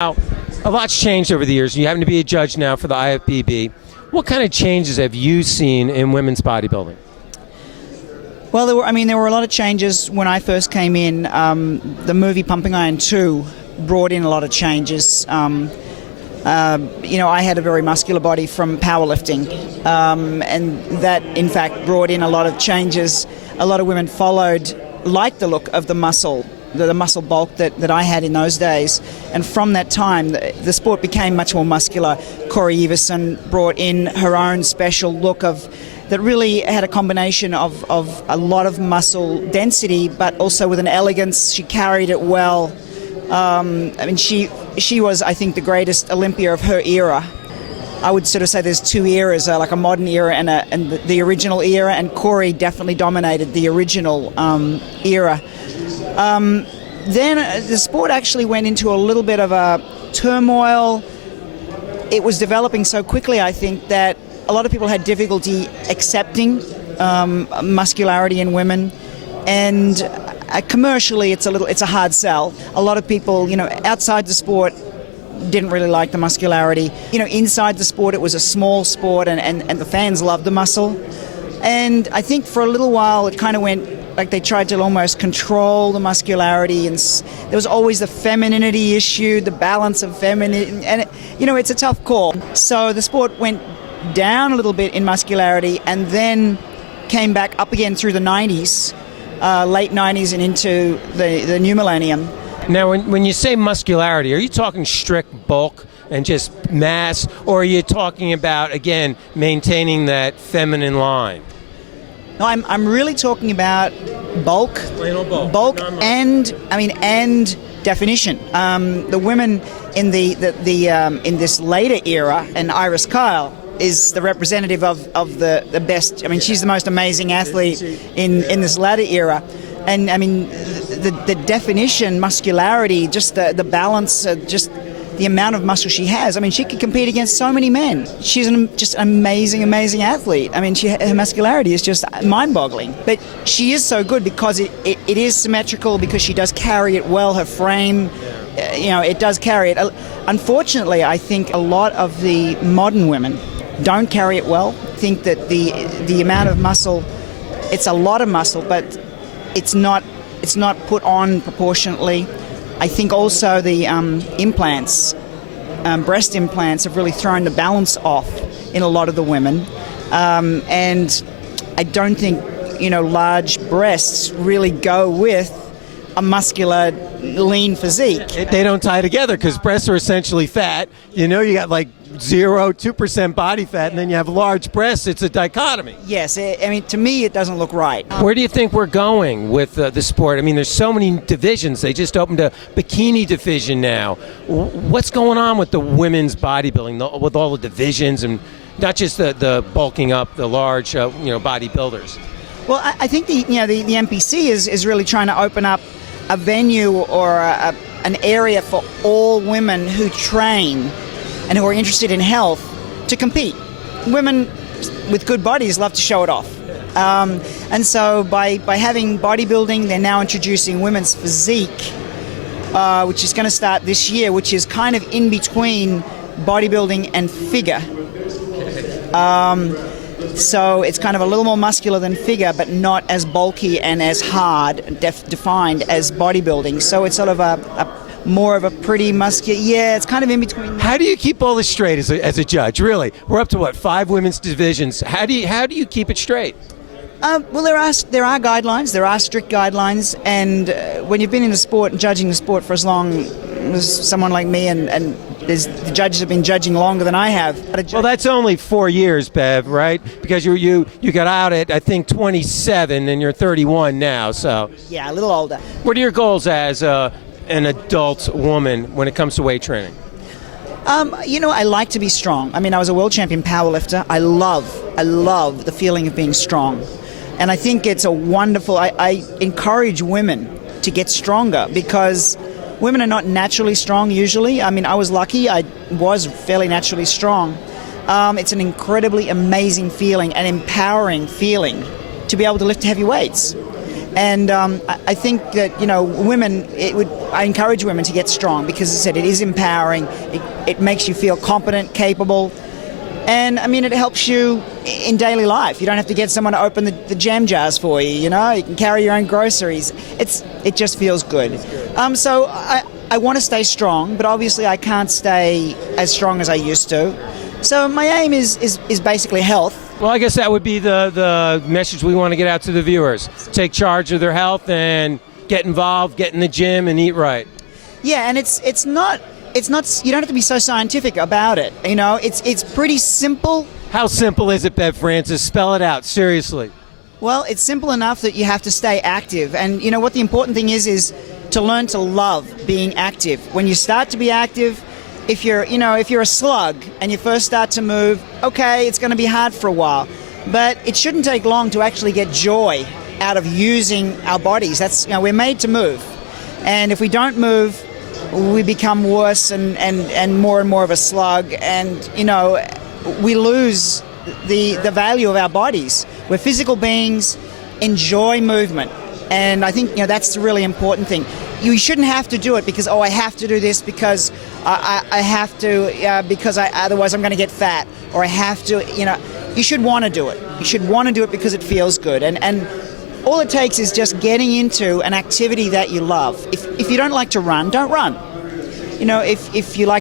Now, a lot's changed over the years. You happen to be a judge now for the IFBB. What kind of changes have you seen in women's bodybuilding? Well, there were a lot of changes when I first came in. The movie Pumping Iron 2 brought in a lot of changes. I had a very muscular body from powerlifting, and that, in fact, brought in a lot of changes. A lot of women followed, liked the look of the muscle bulk that I had in those days. And from that time, the sport became much more muscular. Corey Everson brought in her own special look that really had a combination of a lot of muscle density, but also with an elegance. She carried it well. She was, I think, the greatest Olympia of her era. I would sort of say there's two eras, like a modern era and the original era, and Corey definitely dominated the original era. Then the sport actually went into a little bit of a turmoil. It was developing so quickly, I think, that a lot of people had difficulty accepting muscularity in women, and commercially it's a hard sell. A lot of people, outside the sport didn't really like the muscularity. Inside the sport it was a small sport, and the fans loved the muscle. And I think for a little while it kind of went like they tried to almost control the muscularity, and there was always the femininity issue, the balance of feminine, and it's a tough call. So the sport went down a little bit in muscularity and then came back up again through the 90s, late 90s and into the new millennium. Now, when you say muscularity, are you talking strict bulk and just mass, or are you talking about, again, maintaining that feminine line? No, I'm really talking about bulk. Plain old bulk. Bulk and definition. The women in in this later era, and Iris Kyle is the representative of the best. She's the most amazing athlete in this latter era. And the definition, muscularity, just the balance, just the amount of muscle she has. She could compete against so many men. She's just an amazing athlete. Her muscularity is just mind-boggling. But she is so good because it is symmetrical, because she does carry it well. Her frame, it does carry it. Unfortunately, I think a lot of the modern women don't carry it well. Think that the amount of muscle, it's a lot of muscle, but it's not put on proportionately. I think also the implants, breast implants, have really thrown the balance off in a lot of the women. And I don't think, large breasts really go with a muscular, lean physique. They don't tie together because breasts are essentially fat. You got like 2% body fat, and then you have large breasts. It's a dichotomy. Yes, to me it doesn't look right. Where do you think we're going with the sport? There's so many divisions. They just opened a bikini division now. What's going on with the women's bodybuilding, with all the divisions, and not just the bulking up, the large bodybuilders? Well, I think the NPC is really trying to open up a venue or an area for all women who train and who are interested in health to compete. Women with good bodies love to show it off. And so by having bodybuilding, they're now introducing women's physique, which is going to start this year, which is kind of in between bodybuilding and figure. So it's kind of a little more muscular than figure, but not as bulky and as hard, defined as bodybuilding. So it's sort of more of a pretty muscular. Yeah, it's kind of in between. How do you keep all this straight as a judge? Really, we're up to 5 women's divisions. How do you keep it straight? Well, there are guidelines. There are strict guidelines, and when you've been in the sport and judging the sport for as long as someone like me, and the judges have been judging longer than I have. Well, that's only 4 years, Bev, right? Because you got out at, I think, 27, and you're 31 now. So yeah, a little older. What are your goals as an adult woman when it comes to weight training? I like to be strong. I was a world champion powerlifter. I love the feeling of being strong. And I think it's a wonderful, I encourage women to get stronger, because women are not naturally strong usually. I was lucky. I was fairly naturally strong. It's an incredibly amazing feeling, an empowering feeling to be able to lift heavy weights. And I think that, women, I encourage women to get strong because, as I said, it is empowering. It makes you feel competent, capable. And, I mean, it helps you in daily life. You don't have to get someone to open the jam jars for you, You can carry your own groceries. It just feels good. So I want to stay strong, but obviously I can't stay as strong as I used to. So my aim is basically health. Well, I guess that would be the message we want to get out to the viewers. Take charge of their health and get involved, get in the gym, and eat right. Yeah, and it's not. You don't have to be so scientific about it. It's pretty simple. How simple is it, Bev Francis? Spell it out, seriously. Well, it's simple enough that you have to stay active. And what the important thing is to learn to love being active. When you start to be active, if you're a slug and you first start to move, okay, it's going to be hard for a while. But it shouldn't take long to actually get joy out of using our bodies. That's we're made to move. And if we don't move, we become worse and more of a slug, and we lose the value of our bodies. We're physical beings, enjoy movement, and I think that's the really important thing. You shouldn't have to do it because I have to do this because I have to because otherwise I'm going to get fat, or I have to. You should want to do it. You should want to do it because it feels good, and all it takes is just getting into an activity that you love. If you don't like to run, don't run. If you like